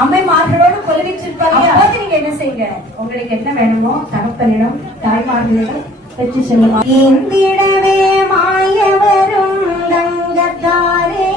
அம்மைமார்களோடு கொலுவிச்சிருப்பாங்க. அப்போது நீங்க என்ன செய்யுங்க, உங்களுக்கு என்ன வேணுமோ தகப்பனிடம் தாய்மார்களிடம் பெற்று செல்லுமா. எந்திடவே மாயவரும் தங்கத்தாரே